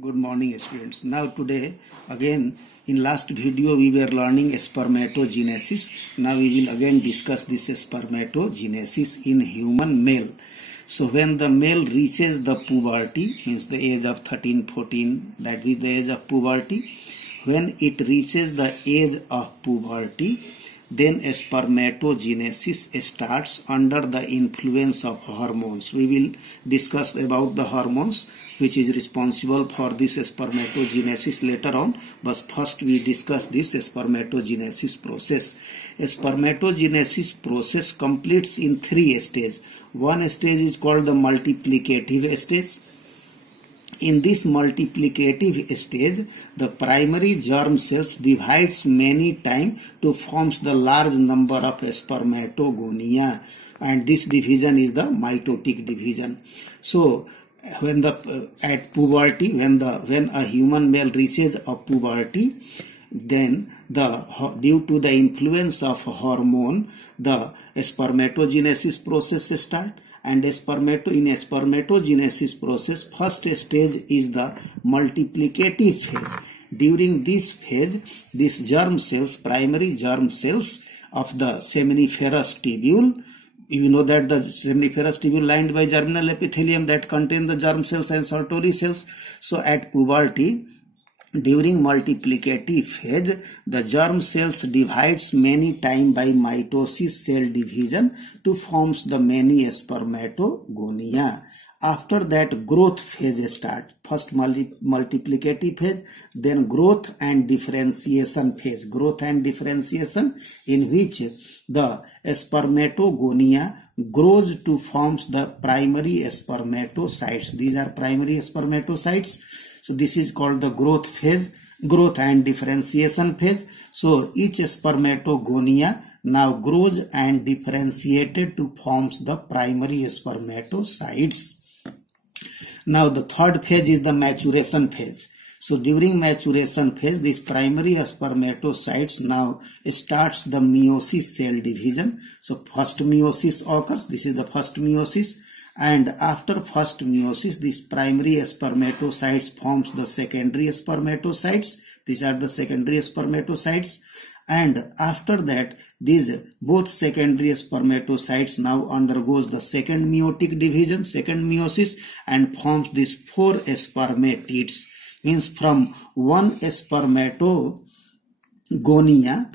Good morning students. Now today again in last video we were learning spermatogenesis. Now we will again discuss this spermatogenesis in human male. So when the male reaches the puberty, means the age of 13-14, that is the age of puberty. When it reaches the age of puberty, then spermatogenesis starts under the influence of hormones. We will discuss about the hormones which is responsible for this spermatogenesis later on, but first we discuss this spermatogenesis process. Spermatogenesis process completes in three stages. One stage is called the multiplicative stage. In this multiplicative stage, the primary germ cells divides many times to forms the large number of spermatogonia, and this division is the mitotic division. So, when at puberty, when a human male reaches a puberty, then due to the influence of hormone, the spermatogenesis process starts. And in spermatogenesis process, first stage is the multiplicative phase. During this phase, these germ cells, primary germ cells of the seminiferous tubule, you know that the seminiferous tubule lined by germinal epithelium that contain the germ cells and Sertoli cells. So at puberty, during multiplicative phase, the germ cells divides many times by mitosis cell division to forms the many spermatogonia. After that, growth phase starts. First multiplicative phase, then growth and differentiation phase. Growth and differentiation, in which the spermatogonia grows to forms the primary spermatocytes. These are primary spermatocytes. So this is called the growth phase, growth and differentiation phase. So each spermatogonia now grows and differentiated to forms the primary spermatocytes. Now the third phase is the maturation phase. So during maturation phase, this primary spermatocytes now starts the meiosis cell division. So first meiosis occurs. This is the first meiosis. And after first meiosis, this primary spermatocytes forms the secondary spermatocytes. These are the secondary spermatocytes. And after that, these both secondary spermatocytes now undergoes the second meiotic division, second meiosis, and forms these four spermatids. Means from one spermatogonia,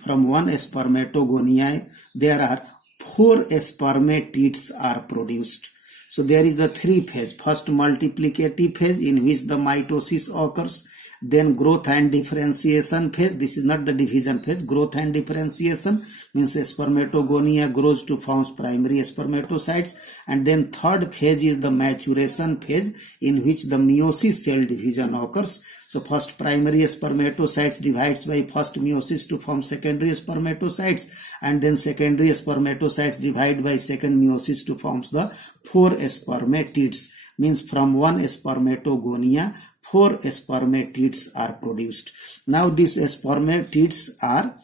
there are four spermatids are produced. So there is the three phase. First multiplicative phase, in which the mitosis occurs. Then growth and differentiation phase. This is not the division phase. Growth and differentiation means spermatogonia grows to form primary spermatocytes. And then third phase is the maturation phase, in which the meiosis cell division occurs. So first primary spermatocytes divides by first meiosis to form secondary spermatocytes, and then secondary spermatocytes divide by second meiosis to form the four spermatids. Means from one spermatogonia, four spermatids are produced. Now these spermatids are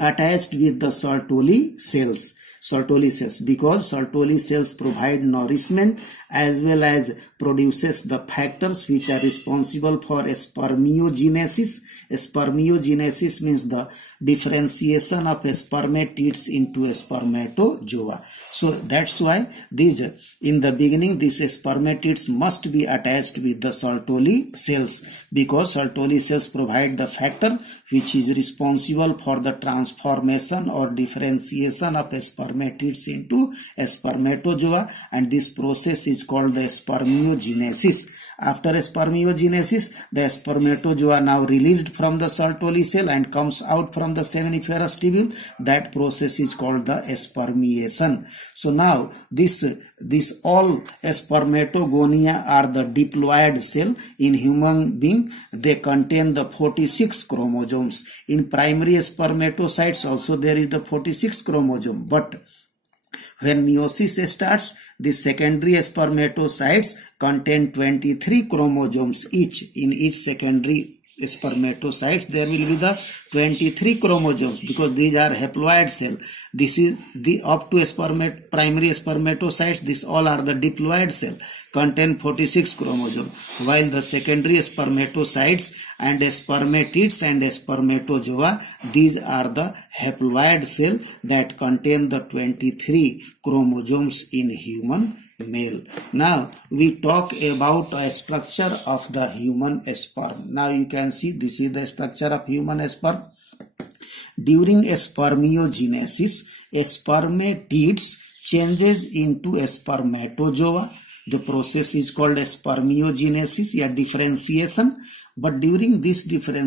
attached with the Sertoli cells. Sertoli cells, because Sertoli cells provide nourishment as well as produces the factors which are responsible for spermiogenesis. Spermiogenesis means the differentiation of spermatids into spermatozoa. So that's why these, in the beginning, these spermatids must be attached with the Sertoli cells, because Sertoli cells provide the factor which is responsible for the transformation or differentiation of spermatids into spermatozoa, and this process is called the spermiogenesis. After spermiogenesis, the spermatozoa now released from the Sertoli cell and comes out from the seminiferous tubule. That process is called the spermiation. So now this all spermatogonia are the diploid cell. In human being, they contain the 46 chromosomes. In primary spermatocytes also there is the 46 chromosome, but when meiosis starts, the secondary spermatocytes contain 23 chromosomes each in each secondary spermatocytes, there will be the 23 chromosomes because these are haploid cell. This is the up to primary spermatocytes. This all are the diploid cell, contain 46 chromosomes, while the secondary spermatocytes and spermatids and spermatozoa, these are the haploid cell that contain the 23 chromosomes in human male. Now we talk about a structure of the human sperm. Now you can see this is the structure of human sperm. During spermiogenesis, spermatids changes into spermatozoa. The process is called spermiogenesis or differentiation. But during this differentiation,